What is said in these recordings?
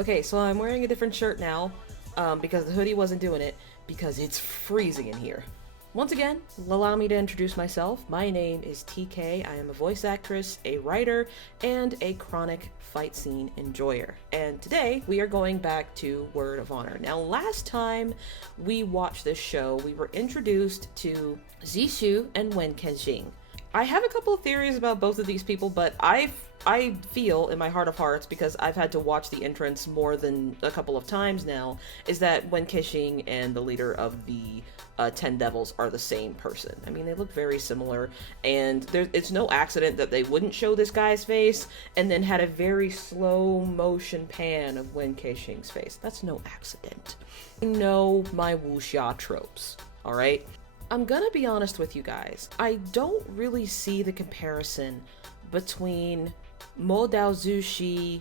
Okay, so I'm wearing a different shirt now, because the hoodie wasn't doing it, because it's freezing in here. Once again, allow me to introduce myself. My name is TK. I am a voice actress, a writer, and a chronic fight scene enjoyer. And today, we are going back to Word of Honor. Now, last time we watched this show, we were introduced to Zishu and Wen Kexing. I have a couple of theories about both of these people, but I feel in my heart of hearts, because I've had to watch the entrance more than a couple of times now, is that Wen Kexing and the leader of the 10 Devils are the same person. I mean, they look very similar, and it's no accident that they wouldn't show this guy's face and then had a very slow motion pan of Wen Kexing's face. That's no accident. I know my wuxia tropes, alright? I'm gonna be honest with you guys. I don't really see the comparison between Mo Dao Zushi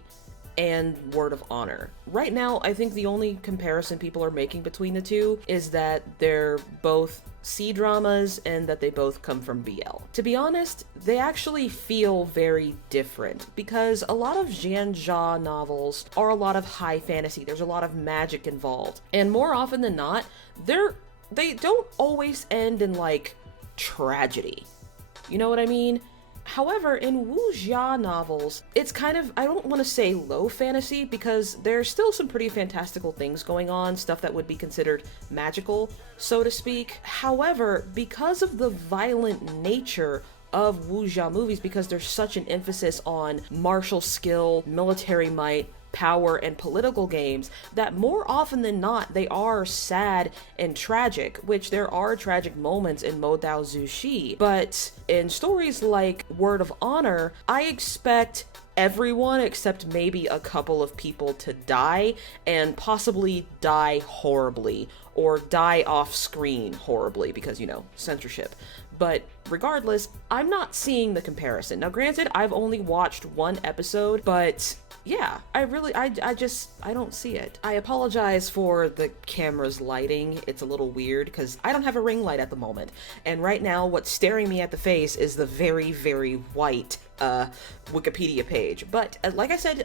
and Word of Honor. Right now, I think the only comparison people are making between the two is that they're both C-dramas and that they both come from BL. To be honest, they actually feel very different, because a lot of Jianjia novels are a lot of high fantasy. There's a lot of magic involved. And more often than not, they don't always end in, like, tragedy. You know what I mean? However, in wuxia novels, it's kind of, I don't want to say low fantasy, because there's still some pretty fantastical things going on, stuff that would be considered magical, so to speak. However, because of the violent nature of wuxia movies, because there's such an emphasis on martial skill, military might, power, and political games, that more often than not they are sad and tragic, which there are tragic moments in Mo Dao Zushi, but in stories like Word of Honor, I expect everyone except maybe a couple of people to die, and possibly die horribly, or die off screen horribly, because, you know, censorship. But regardless, I'm not seeing the comparison. Now granted, I've only watched one episode, but yeah, I don't see it. I apologize for the camera's lighting. It's a little weird because I don't have a ring light at the moment. And right now, what's staring me at the face is the very, very white Wikipedia page. But like I said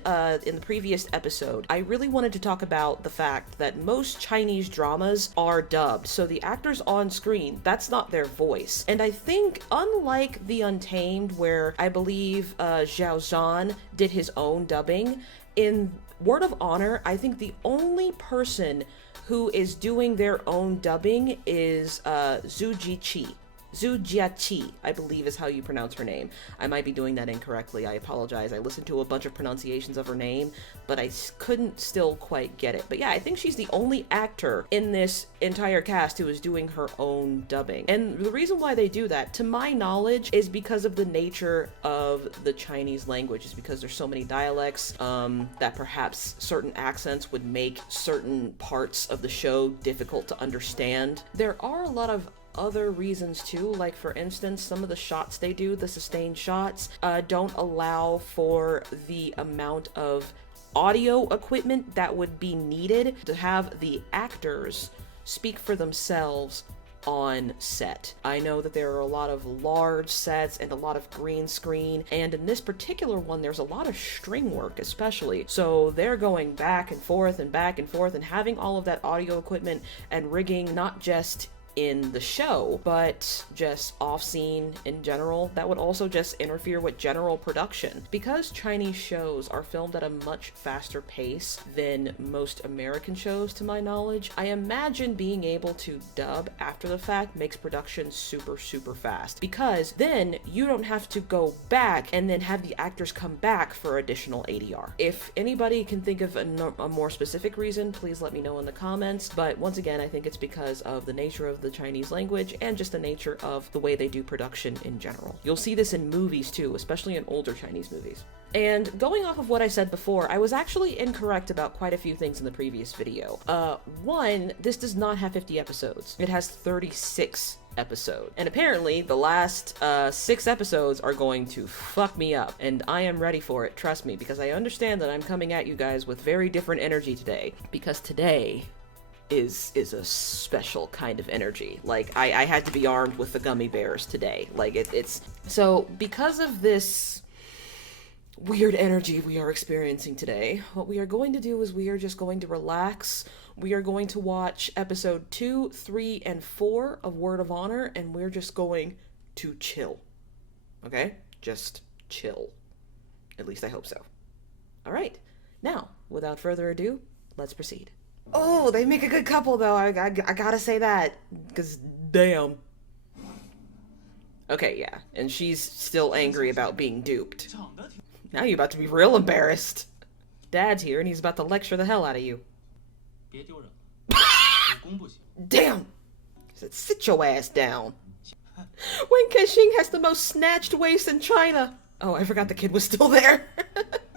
in the previous episode, I really wanted to talk about the fact that most Chinese dramas are dubbed. So the actors on screen, that's not their voice. And I think, unlike The Untamed, where I believe Zhao Zhan did his own dubbing, in Word of Honor, I think the only person who is doing their own dubbing is Zhu Jiaqi, I believe is how you pronounce her name. I might be doing that incorrectly. I apologize. I listened to a bunch of pronunciations of her name, but I couldn't still quite get it. But yeah, I think she's the only actor in this entire cast who is doing her own dubbing. And the reason why they do that, to my knowledge, is because of the nature of the Chinese language. Is because there's so many dialects that perhaps certain accents would make certain parts of the show difficult to understand. There are a lot of other reasons too, like for instance, some of the shots they do, the sustained shots, don't allow for the amount of audio equipment that would be needed to have the actors speak for themselves on set. I know that there are a lot of large sets and a lot of green screen, and in this particular one there's a lot of string work especially, so they're going back and forth and back and forth, and having all of that audio equipment and rigging, not just in the show, but just off-scene in general, that would also just interfere with general production. Because Chinese shows are filmed at a much faster pace than most American shows, to my knowledge, I imagine being able to dub after the fact makes production super, super fast. Because then you don't have to go back and then have the actors come back for additional ADR. If anybody can think of a more specific reason, please let me know in the comments. But once again, I think it's because of the nature of the Chinese language and just the nature of the way they do production in general. You'll see this in movies too, especially in older Chinese movies. And going off of what I said before, I was actually incorrect about quite a few things in the previous video. One, this does not have 50 episodes. It has 36 episodes. And apparently, the last 6 episodes are going to fuck me up. And I am ready for it, trust me, because I understand that I'm coming at you guys with very different energy today. Because today is a special kind of energy. Like, I had to be armed with the gummy bears today. Like, it's... So, because of this weird energy we are experiencing today. What we are going to do is we are just going to relax. We are going to watch episode 2, 3, and 4 of Word of Honor, and we're just going to chill. Okay? Just chill. At least I hope so. Alright. Now, without further ado, let's proceed. Oh, they make a good couple, though. I gotta say that. Because, damn. Okay, yeah. And she's still angry about being duped. Now you're about to be real embarrassed. Dad's here, and he's about to lecture the hell out of you. Damn! He said, sit your ass down. Wen Kexing has the most snatched waist in China. Oh, I forgot the kid was still there.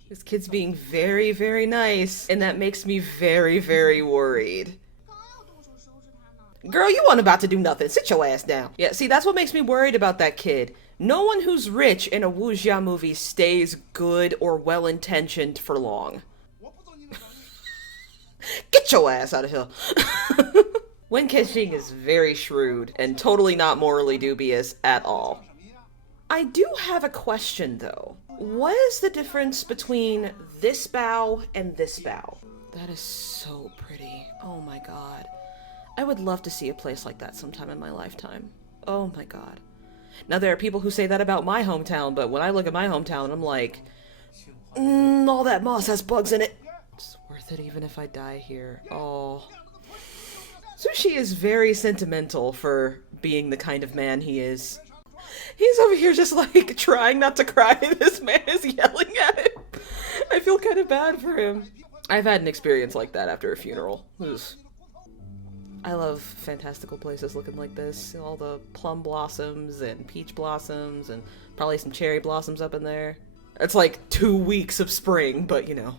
This kid's being very, very nice, and that makes me very, very worried. Girl, you weren't about to do nothing. Sit your ass down. Yeah, see, that's what makes me worried about that kid. No one who's rich in a wuxia movie stays good or well-intentioned for long. Get your ass out of here. Wen Kexing is very shrewd and totally not morally dubious at all. I do have a question, though. What is the difference between this bow and this bow? That is so pretty. Oh my god. I would love to see a place like that sometime in my lifetime. Oh my god. Now, there are people who say that about my hometown, but when I look at my hometown, I'm like, all that moss has bugs in it. It's worth it even if I die here. Oh. Sushi is very sentimental for being the kind of man he is. He's over here just like trying not to cry. This man is yelling at him. I feel kind of bad for him. I've had an experience like that after a funeral. Ugh. I love fantastical places looking like this. All the plum blossoms and peach blossoms and probably some cherry blossoms up in there. It's like 2 weeks of spring, but you know.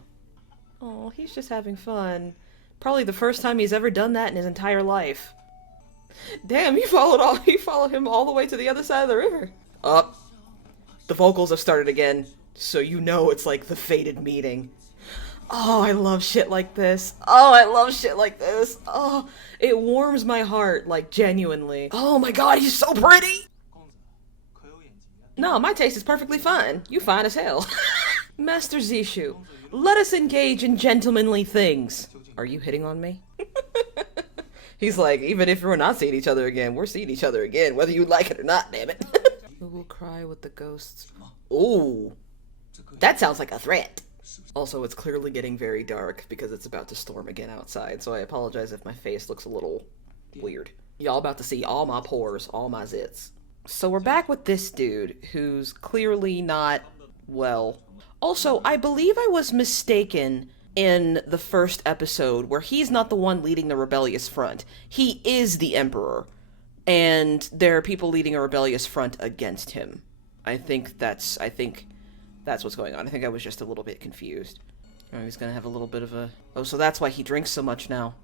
Oh, he's just having fun. Probably the first time he's ever done that in his entire life. Damn, he followed him all the way to the other side of the river. Up. The vocals have started again, so you know it's like the fated meeting. Oh, I love shit like this. Oh, I love shit like this. Oh, it warms my heart, like, genuinely. Oh my god, he's so pretty! No, my taste is perfectly fine. You fine as hell. Master Zishu, let us engage in gentlemanly things. Are you hitting on me? He's like, even if we're not seeing each other again, we're seeing each other again, whether you like it or not, damn it. We will cry with the ghosts. Ooh. That sounds like a threat. Also, it's clearly getting very dark because it's about to storm again outside, so I apologize if my face looks a little weird. Y'all about to see all my pores, all my zits. So we're back with this dude, who's clearly not well. Also, I believe I was mistaken in the first episode where he's not the one leading the rebellious front. He is the emperor, and there are people leading a rebellious front against him. I think that's what's going on. I think I was just a little bit confused. Oh, he's gonna have a little bit of a... Oh, so that's why he drinks so much now.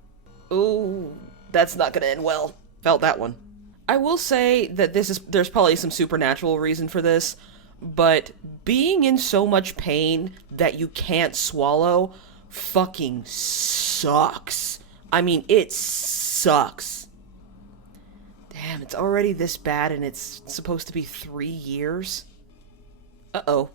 Oh, that's not gonna end well. Felt that one. I will say that there's probably some supernatural reason for this, but being in so much pain that you can't swallow fucking sucks. I mean, it sucks. Damn, it's already this bad and it's supposed to be 3 years? Uh-oh.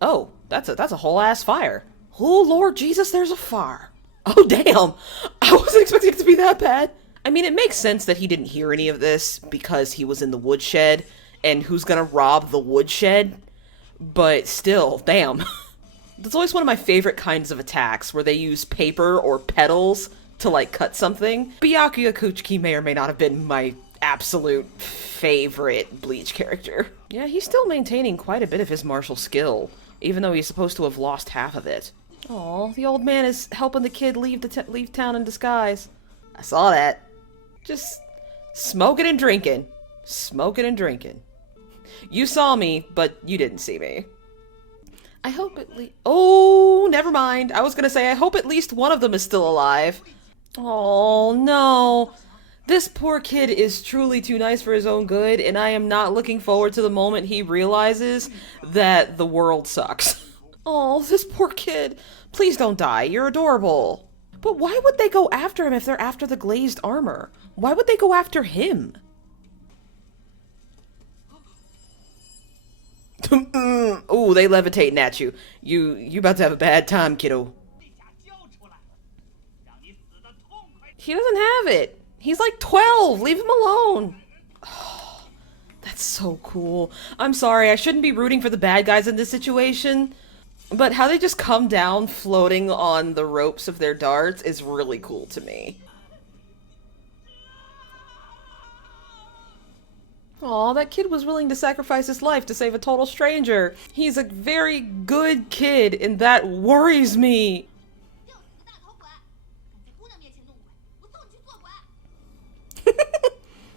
Oh, that's a whole ass fire. Oh, Lord Jesus, there's a fire. Oh, damn. I wasn't expecting it to be that bad. I mean, it makes sense that he didn't hear any of this because he was in the woodshed, and who's gonna rob the woodshed? But still, damn. That's always one of my favorite kinds of attacks, where they use paper or petals to, like, cut something. Byakuya Kuchiki may or may not have been my absolute favorite Bleach character. Yeah, he's still maintaining quite a bit of his martial skill, even though he's supposed to have lost half of it. Aw, the old man is helping the kid leave town in disguise. I saw that. Just smoking and drinking. Smoking and drinking. You saw me, but you didn't see me. I hope at least... Oh, never mind. I was gonna say, I hope at least one of them is still alive. Oh, no. This poor kid is truly too nice for his own good, and I am not looking forward to the moment he realizes that the world sucks. Oh, this poor kid. Please don't die. You're adorable. But why would they go after him if they're after the glazed armor? Why would they go after him? Ooh, they levitating at you. You about to have a bad time, kiddo. He doesn't have it. He's like 12. Leave him alone. Oh, that's so cool. I'm sorry, I shouldn't be rooting for the bad guys in this situation, but how they just come down floating on the ropes of their darts is really cool to me. Aw, that kid was willing to sacrifice his life to save a total stranger. He's a very good kid, and that worries me.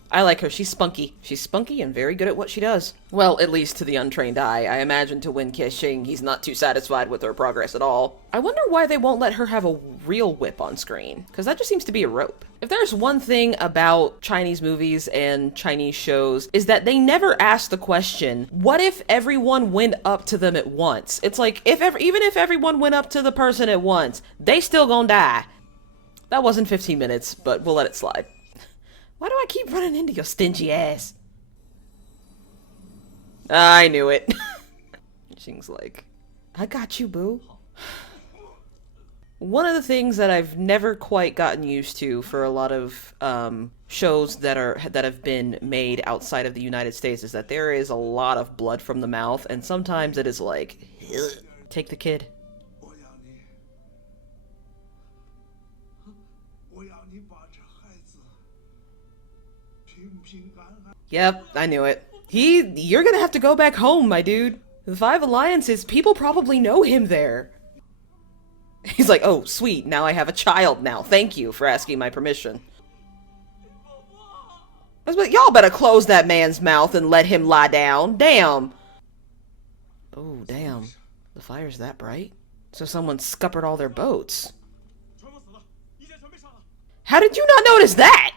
I like her. She's spunky. She's spunky and very good at what she does. Well, at least to the untrained eye. I imagine to Wen Kexing, he's not too satisfied with her progress at all. I wonder why they won't let her have a real whip on screen, because that just seems to be a rope. If there's one thing about Chinese movies and Chinese shows, is that they never ask the question, what if everyone went up to them at once? It's like, even if everyone went up to the person at once, they still gonna die. That wasn't 15 minutes, but we'll let it slide. Why do I keep running into your stingy ass? I knew it. Xing's like, I got you, boo. One of the things that I've never quite gotten used to for a lot of shows that have been made outside of the United States is that there is a lot of blood from the mouth, and sometimes it is like, take the kid. Yep, I knew it. You're gonna have to go back home, my dude. The Five Alliances, people probably know him there. He's like, oh, sweet, now I have a child now. Thank you for asking my permission. I was like, y'all better close that man's mouth and let him lie down. Damn. Oh, damn. The fire's that bright? So someone scuppered all their boats. How did you not notice that?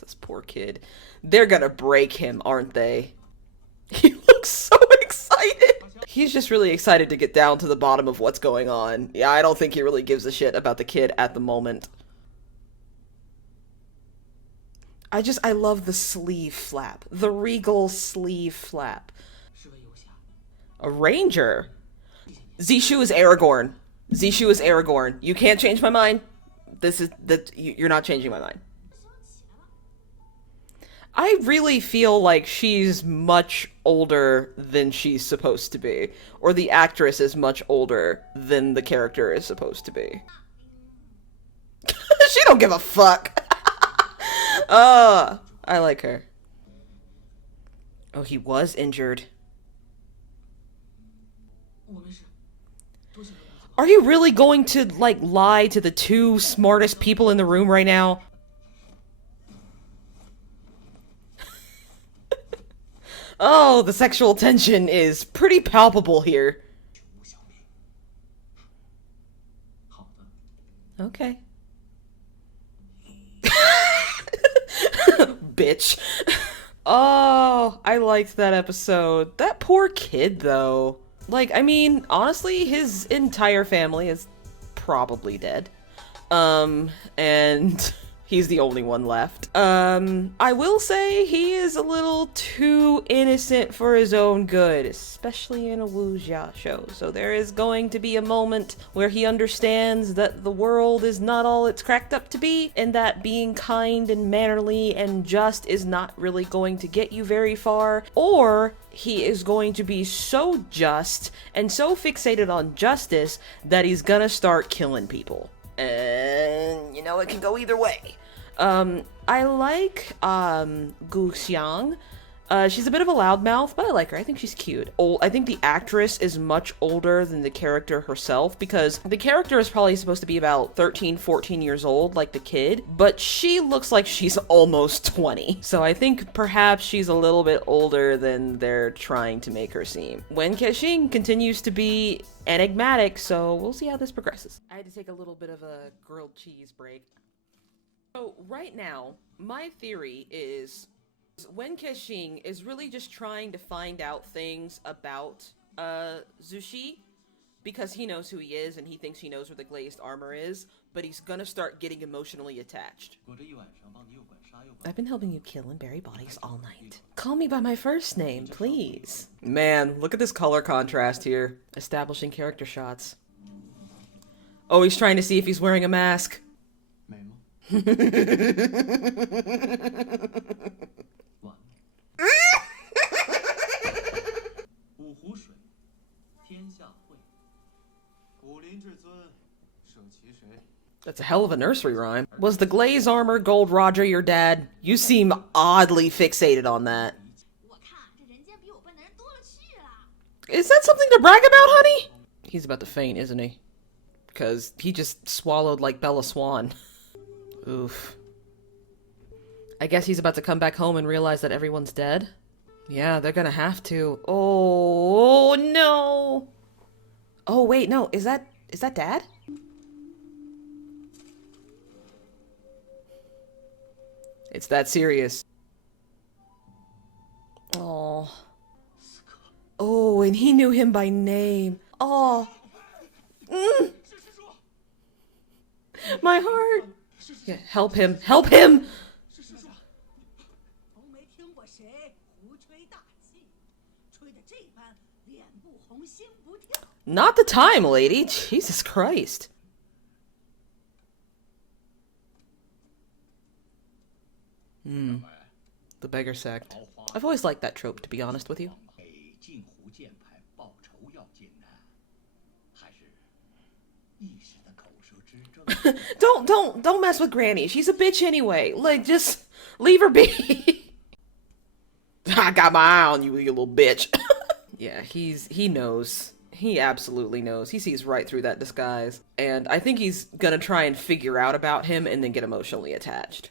This poor kid. They're gonna break him, aren't they? He looks so excited. He's just really excited to get down to the bottom of what's going on. Yeah, I don't think he really gives a shit about the kid at the moment. I love the sleeve flap. The regal sleeve flap. A ranger? Zishu is Aragorn. Zishu is Aragorn. You can't change my mind. You're not changing my mind. I really feel like she's much older than she's supposed to be. Or the actress is much older than the character is supposed to be. She don't give a fuck. I like her. Oh, he was injured. Are you really going to, like, lie to the two smartest people in the room right now? Oh, the sexual tension is pretty palpable here. Okay. Bitch. Oh, I liked that episode. That poor kid, though. Like, I mean, honestly, his entire family is probably dead. And he's the only one left. I will say he is a little too innocent for his own good, especially in a wuxia show. So there is going to be a moment where he understands that the world is not all it's cracked up to be, and that being kind and mannerly and just is not really going to get you very far, or he is going to be so just and so fixated on justice that he's gonna start killing people. And, you know, it can go either way. I like, Gu Xiang. She's a bit of a loudmouth, but I like her. I think she's cute. I think the actress is much older than the character herself, because the character is probably supposed to be about 13, 14 years old, like the kid, but she looks like she's almost 20. So I think perhaps she's a little bit older than they're trying to make her seem. Wen Kexing continues to be enigmatic, so we'll see how this progresses. I had to take a little bit of a grilled cheese break. So right now, my theory is Wen Kexing is really just trying to find out things about Zushi, because he knows who he is and he thinks he knows where the glazed armor is, but he's gonna start getting emotionally attached. I've been helping you kill and bury bodies all night. Call me by my first name, please. Man, look at this color contrast here. Establishing character shots. Oh, he's trying to see if he's wearing a mask. That's a hell of a nursery rhyme. Was the glaze armor Gold Roger your dad? You seem oddly fixated on that. Is that something to brag about, honey? He's about to faint, isn't he? Because he just swallowed like Bella Swan. Oof. I guess he's about to come back home and realize that everyone's dead? Yeah, they're gonna have to. Oh, no! Oh, wait, no. Is that Dad? It's that serious. Oh. Oh, and he knew him by name. Oh. Mm. My heart. Yeah, help him. Help him! Not the time, lady. Jesus Christ. The beggar sect. I've always liked that trope, to be honest with you. Don't mess with Granny. She's a bitch anyway. Like, just leave her be. I got my eye on you, you little bitch. Yeah, he knows. He absolutely knows. He sees right through that disguise. And I think he's gonna try and figure out about him and then get emotionally attached.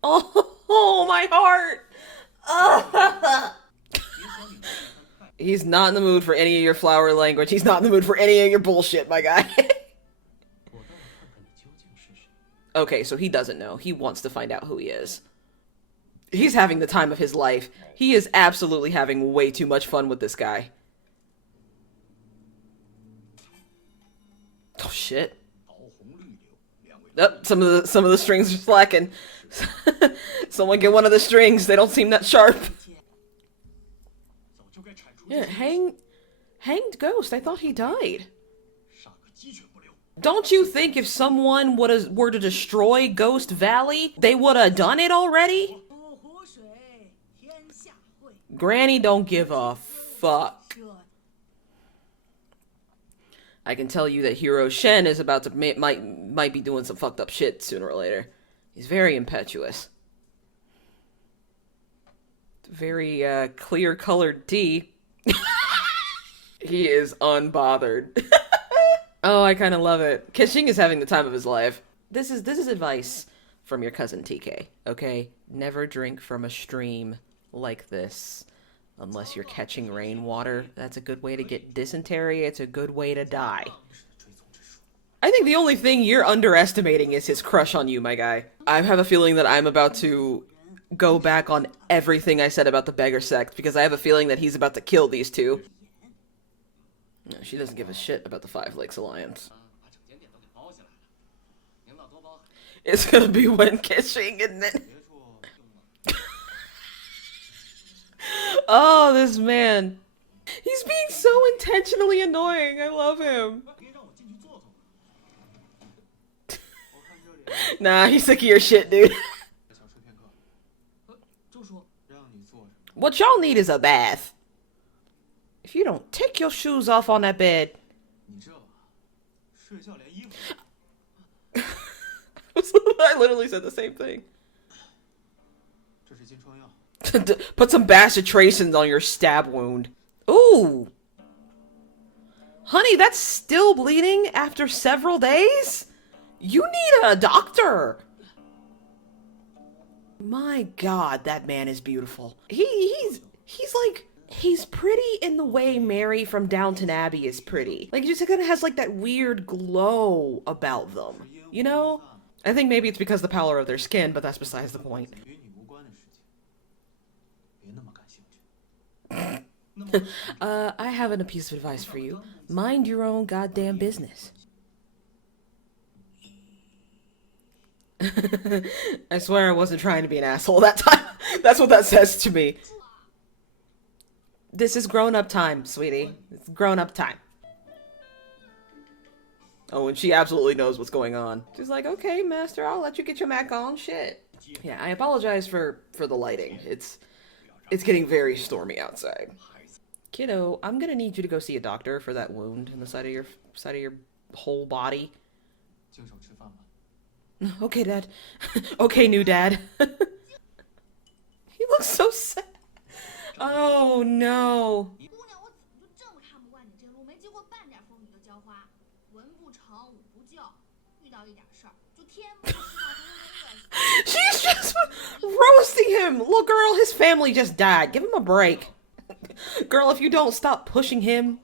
Oh, my heart! He's not in the mood for any of your flower language. He's not in the mood for any of your bullshit, my guy. Okay, so he doesn't know. He wants to find out who he is. He's having the time of his life. He is absolutely having way too much fun with this guy. Oh, shit. Oh, some of the strings are slacking. Someone get one of the strings. They don't seem that sharp. Yeah, hanged ghost. I thought he died. Don't you think if someone were to destroy Ghost Valley, they would have done it already? Granny don't give a fuck. I can tell you that Hero Shen is about to might be doing some fucked up shit sooner or later. He's very impetuous. Very clear-colored tea. He is unbothered. Oh, I kind of love it. Kishing is having the time of his life. This is advice from your cousin TK, okay? Never drink from a stream like this unless you're catching rainwater. That's a good way to get dysentery. It's a good way to die. I think the only thing you're underestimating is his crush on you, my guy. I have a feeling that I'm about to go back on everything I said about the beggar sect because I have a feeling that he's about to kill these two. No, she doesn't give a shit about the Five Lakes Alliance. It's gonna be when kissing, isn't it? Oh, this man. He's being so intentionally annoying. I love him. Nah, he's sick of your shit, dude. What y'all need is a bath. If you don't take your shoes off on that bed. I literally said the same thing. Put some bacitracin on your stab wound. Ooh. Honey, that's still bleeding after several days? You need a doctor. My God, that man is beautiful. He's pretty in the way Mary from Downton Abbey is pretty. Like, he just kind of has like that weird glow about them, you know? I think maybe it's because of the pallor of their skin, but that's besides the point. I have a piece of advice for you. Mind your own goddamn business. I swear I wasn't trying to be an asshole that time. That's what that says to me. This is grown-up time, sweetie. It's grown-up time. Oh, and she absolutely knows what's going on. She's like, okay, master, I'll let you get your Mac on. Shit. Yeah, I apologize for the lighting. It's getting very stormy outside. Kiddo, I'm gonna need you to go see a doctor for that wound in the side of your whole body. Okay, Dad. Okay, new dad. He looks so sad. Oh, no. She's just roasting him. Look, girl, his family just died. Give him a break. Girl, if you don't stop pushing him.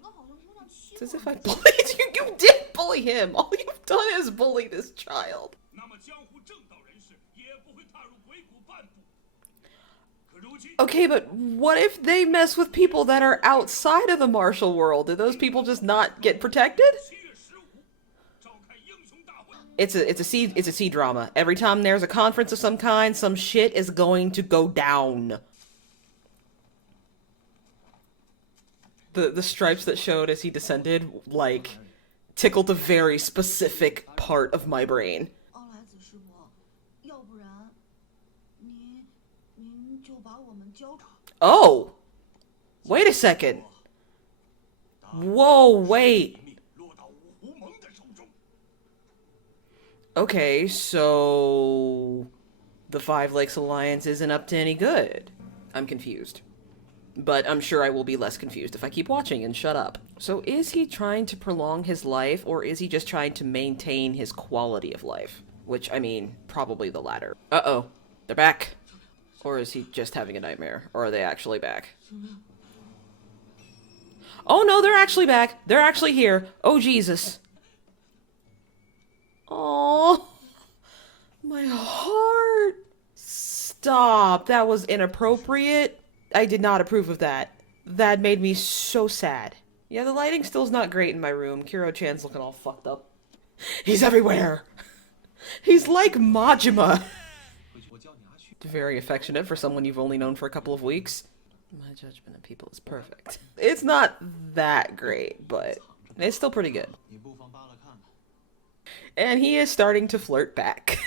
It's as if I bullied you. You did bully him. All you've done is bully this child. Okay, but what if they mess with people that are outside of the martial world? Do those people just not get protected? It's a C drama. Every time there's a conference of some kind, some shit is going to go down. The stripes that showed as he descended, like, tickled a very specific part of my brain. Oh! Wait a second. Whoa, wait. Okay, so the Five Lakes Alliance isn't up to any good. I'm confused. But I'm sure I will be less confused if I keep watching and shut up. So is he trying to prolong his life, or is he just trying to maintain his quality of life? Which, I mean, probably the latter. Uh-oh. They're back. Or is he just having a nightmare? Or are they actually back? Oh no, they're actually back. They're actually here. Oh, Jesus. Oh, my heart. Stop. That was inappropriate. I did not approve of that. That made me so sad. Yeah, the lighting still's not great in my room. Kiro-chan's looking all fucked up. He's everywhere. He's like Majima. Very affectionate for someone you've only known for a couple of weeks. My judgment of people is perfect. It's not that great, but it's still pretty good. And he is starting to flirt back.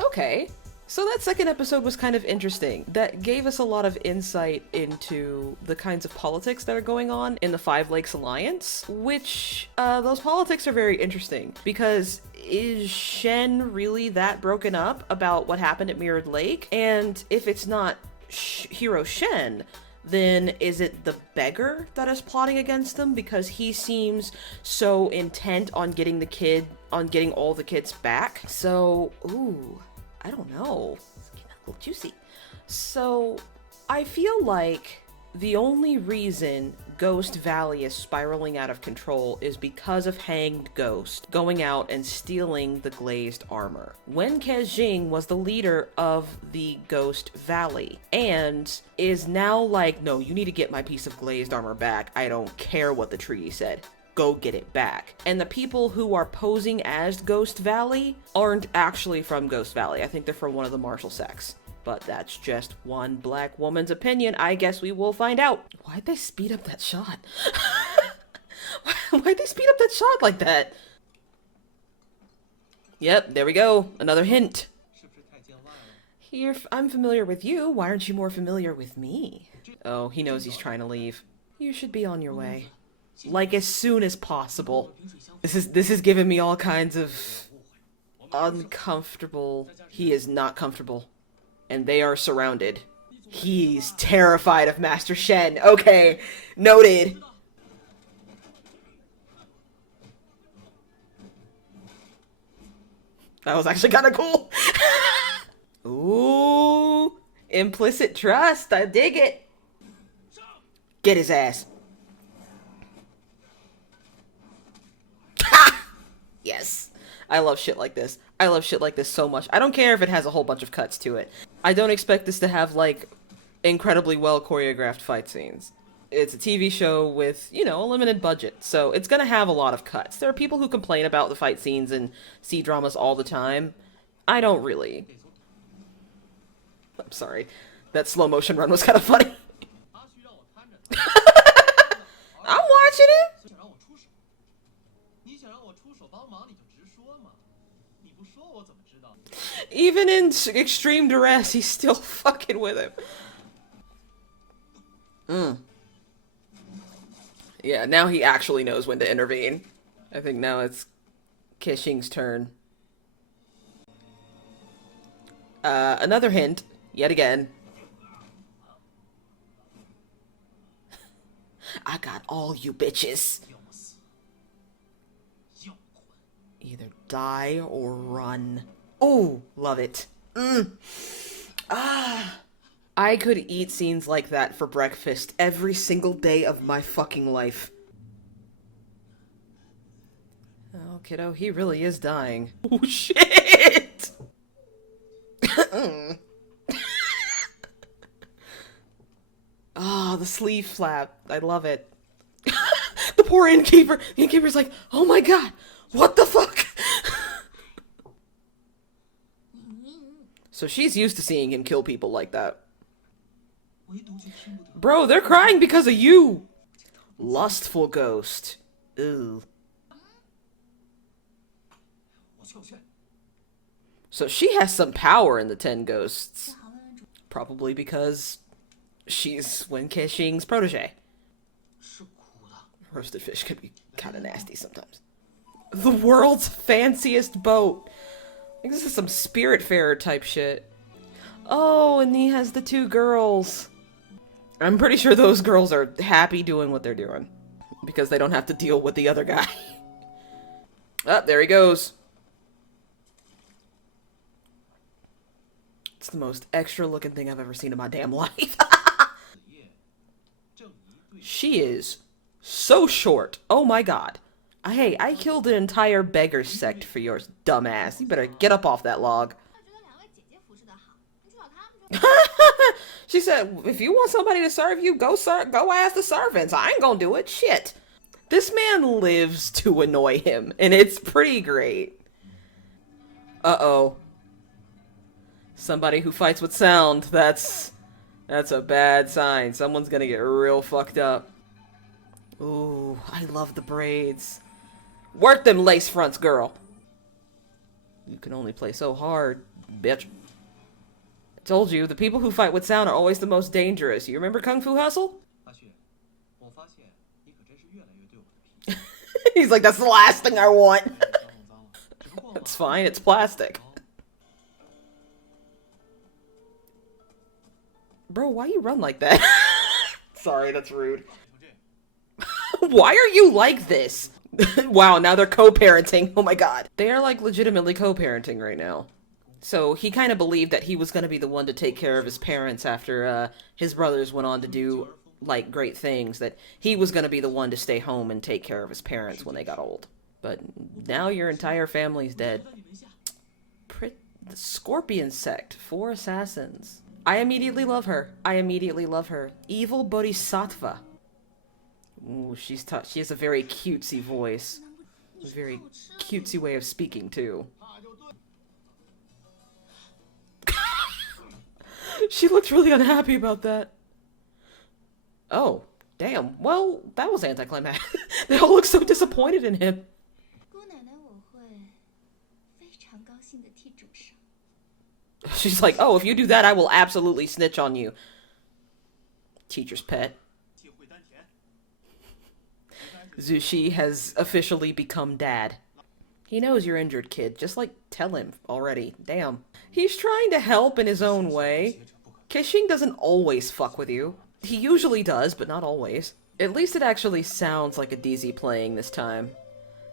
Okay. So that second episode was kind of interesting. That gave us a lot of insight into the kinds of politics that are going on in the Five Lakes Alliance, which, those politics are very interesting, because is Shen really that broken up about what happened at Mirrored Lake? And if it's not Hero Shen, then is it the beggar that is plotting against them? Because he seems so intent on getting all the kids back. So, ooh. I don't know. It's getting a little juicy. So, I feel like the only reason Ghost Valley is spiraling out of control is because of Hanged Ghost going out and stealing the glazed armor. Wen Kezhing was the leader of the Ghost Valley and is now like, no, you need to get my piece of glazed armor back. I don't care what the treaty said. Go get it back. And the people who are posing as Ghost Valley aren't actually from Ghost Valley. I think they're from one of the martial sects. But that's just one black woman's opinion. I guess we will find out. Why'd they speed up that shot? Why'd they speed up that shot like that? Yep, there we go. Another hint. Here, I'm familiar with you. Why aren't you more familiar with me? Oh, he knows he's trying to leave. You should be on your way. Like, as soon as possible. This is giving me all kinds of uncomfortable. He is not comfortable. And they are surrounded. He's terrified of Master Shen. Okay, noted. That was actually kind of cool. Ooh, implicit trust. I dig it. Get his ass. Yes. I love shit like this. I love shit like this so much. I don't care if it has a whole bunch of cuts to it. I don't expect this to have, like, incredibly well choreographed fight scenes. It's a TV show with, you know, a limited budget, so it's gonna have a lot of cuts. There are people who complain about the fight scenes and C-dramas all the time. I don't really. I'm sorry. That slow motion run was kind of funny. I'm watching it! Even in extreme duress, he's still fucking with him. Yeah, now he actually knows when to intervene. I think now it's Kexing's turn. Another hint, yet again. I got all you bitches. Either die or run. Oh, love it. I could eat scenes like that for breakfast every single day of my fucking life. Oh, kiddo, he really is dying. Oh, shit! Oh, the sleeve flap. I love it. The poor innkeeper. The innkeeper's like, oh my god, what the fuck? So she's used to seeing him kill people like that. Bro, they're crying because of you! Lustful ghost. Ew. So she has some power in the 10 Ghosts. Probably because she's Wen Kexing's protege. Roasted fish can be kind of nasty sometimes. The world's fanciest boat! I think this is some Spiritfarer type shit. Oh, and he has the 2 girls. I'm pretty sure those girls are happy doing what they're doing. Because they don't have to deal with the other guy. Oh, there he goes. It's the most extra looking thing I've ever seen in my damn life. She is so short. Oh my god. Hey, I killed an entire beggar sect for your dumbass. You better get up off that log. She said, if you want somebody to serve you, go ask the servants. I ain't gonna do it. Shit. This man lives to annoy him, and it's pretty great. Uh-oh. Somebody who fights with sound. That's a bad sign. Someone's gonna get real fucked up. Ooh, I love the braids. Work them lace fronts, girl. You can only play so hard, bitch. I told you, the people who fight with sound are always the most dangerous. You remember Kung Fu Hustle? He's like, that's the last thing I want. It's fine, it's plastic. Bro, why you run like that? Sorry, that's rude. Why are you like this? Wow, now they're co-parenting. Oh my god. They are like legitimately co-parenting right now. So he kind of believed that he was going to be the one to take care of his parents after his brothers went on to do like great things, that he was going to be the one to stay home and take care of his parents when they got old. But now your entire family's dead. The Scorpion Sect, 4 assassins. I immediately love her. I immediately love her. Evil Bodhisattva. Ooh, she has a very cutesy voice. A very cutesy way of speaking, too. She looked really unhappy about that. Oh, damn. Well, that was anticlimactic. They all look so disappointed in him. She's like, oh, if you do that, I will absolutely snitch on you. Teacher's pet. Zushi has officially become dad. He knows you're injured, kid. Just, like, tell him already. Damn. He's trying to help in his own way. Kexing doesn't always fuck with you. He usually does, but not always. At least it actually sounds like a DZ playing this time.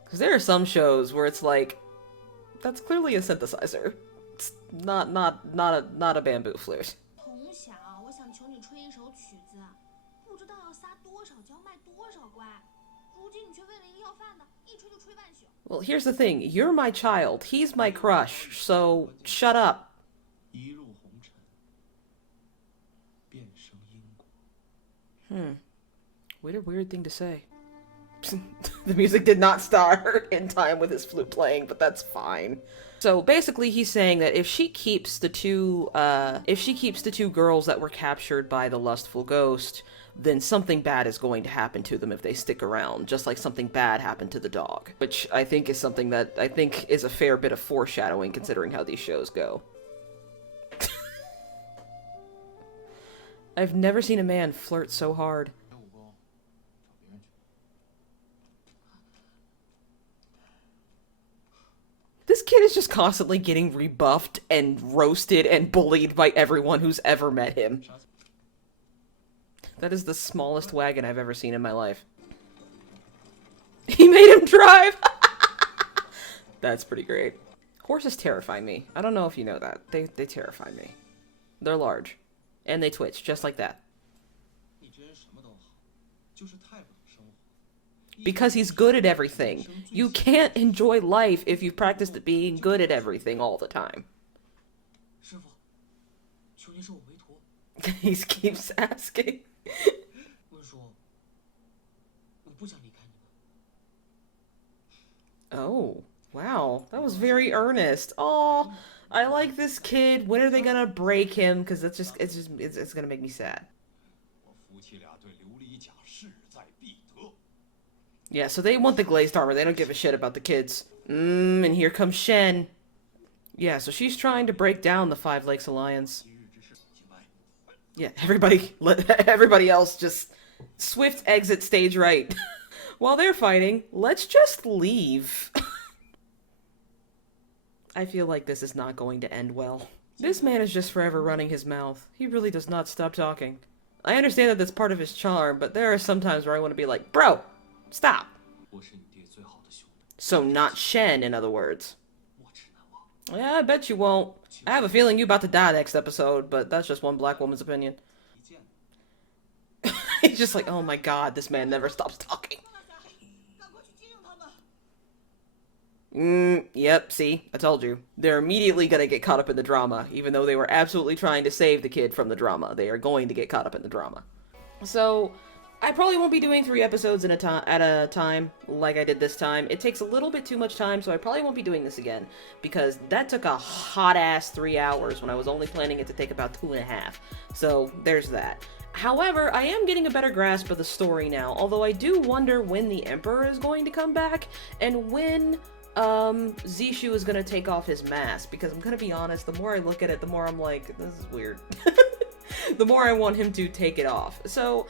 Because there are some shows where it's like, that's clearly a synthesizer. It's not a bamboo flute. Well, here's the thing. You're my child. He's my crush. So, shut up. What a weird thing to say. The music did not start in time with his flute playing, but that's fine. So basically he's saying that if she keeps the two girls that were captured by the lustful ghost, then something bad is going to happen to them if they stick around, just like something bad happened to the dog. Which I think is something that I think is a fair bit of foreshadowing considering how these shows go. I've never seen a man flirt so hard. This kid is just constantly getting rebuffed and roasted and bullied by everyone who's ever met him. That is the smallest wagon I've ever seen in my life. He made him drive! That's pretty great. Horses terrify me. I don't know if you know that. They terrify me. They're large. And they twitch, just like that. Because he's good at everything. You can't enjoy life if you've practiced at being good at everything all the time. He keeps asking. Oh, wow. That was very earnest. Oh, I like this kid. When are they gonna break him? Because it's gonna make me sad. Yeah, so they want the glazed armor. They don't give a shit about the kids. And here comes Shen. Yeah, so she's trying to break down the Five Lakes Alliance. Yeah, everybody else just swift exit stage right. While they're fighting, let's just leave. I feel like this is not going to end well. This man is just forever running his mouth. He really does not stop talking. I understand that that's part of his charm, but there are some times where I want to be like, bro, stop. So not Shen, in other words. Yeah, I bet you won't. I have a feeling you're about to die next episode, but that's just one black woman's opinion. He's just like, oh my god, this man never stops talking. Yep, see? I told you. They're immediately gonna get caught up in the drama, even though they were absolutely trying to save the kid from the drama. They are going to get caught up in the drama. So, I probably won't be doing 3 episodes at a time, like I did this time. It takes a little bit too much time, so I probably won't be doing this again, because that took a hot-ass 3 hours when I was only planning it to take about 2.5. So, there's that. However, I am getting a better grasp of the story now, although I do wonder when the Emperor is going to come back, and when Zishu is gonna take off his mask, because I'm gonna be honest, the more I look at it, the more I'm like, this is weird. The more I want him to take it off. So,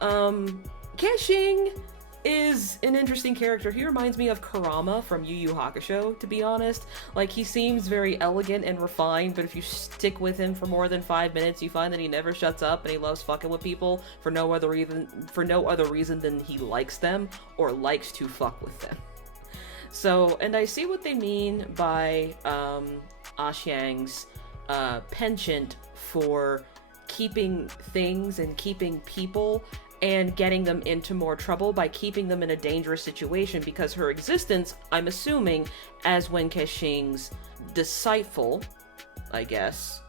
Keqing is an interesting character. He reminds me of Kurama from Yu Yu Hakusho, to be honest. Like, he seems very elegant and refined, but if you stick with him for more than 5 minutes, you find that he never shuts up and he loves fucking with people for no other reason than he likes them or likes to fuck with them. So, and I see what they mean by Xiang's penchant for keeping things and keeping people and getting them into more trouble by keeping them in a dangerous situation, because her existence, I'm assuming, as Wen Keqing's disciple, I guess,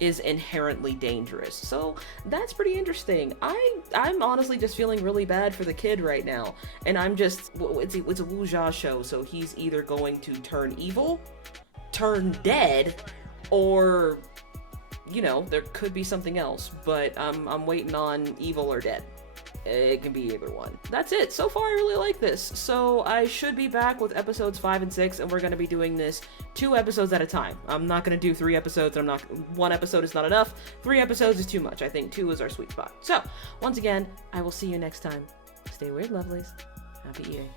is inherently dangerous. So that's pretty interesting. I'm honestly just feeling really bad for the kid right now, and I'm just, it's a Wu Jia show, so he's either going to turn evil, turn dead, or, you know, there could be something else, but I'm waiting on evil or dead. It can be either one. That's it. So far, I really like this. So I should be back with episodes 5 and 6, and we're going to be doing this 2 episodes at a time. I'm not going to do 3 episodes. 1 episode is not enough. 3 episodes is too much. I think 2 is our sweet spot. So, once again, I will see you next time. Stay weird, lovelies. Happy eating.